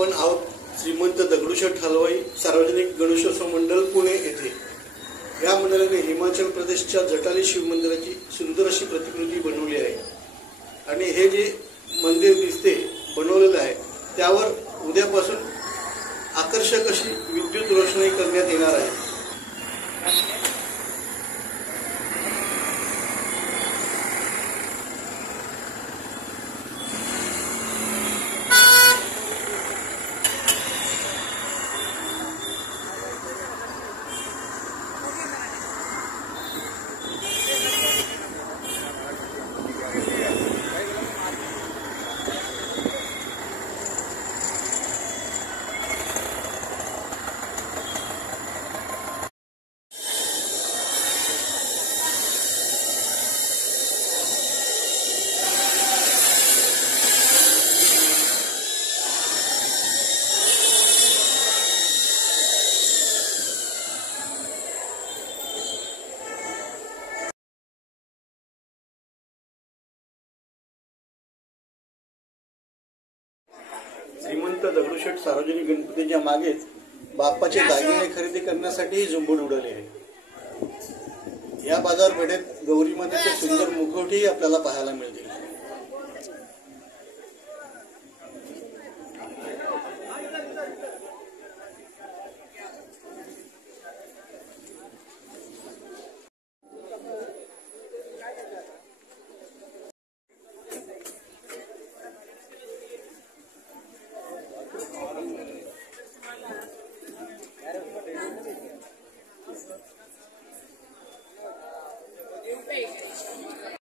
आपण आहोत श्रीमंत दगडूशेठ हलवाई सार्वजनिक गणेशोत्सव मंडळ पुणे येथे। या मंडळाने हिमाचल प्रदेशच्या जटाली शिव मंदिराची सुंदर अशी प्रतिकृती बनवली आहे आणि हे जे मंदिर दिसते बनवलेलं आहे त्यावर उद्यापासून आकर्षक अशी विद्युत रोषणाई करण्यात येणार आहे। श्रीमंत दगडूशेठ सार्वजनिक गणपतीच्या मागेच बाप्पाचे दागिने खरेदी करण्यासाठी झुंबड उडाले आहे। या बाजारपेठेत गौरी मातेचे सुंदर मुखवटेही आपल्याला पाहायला मिळतील।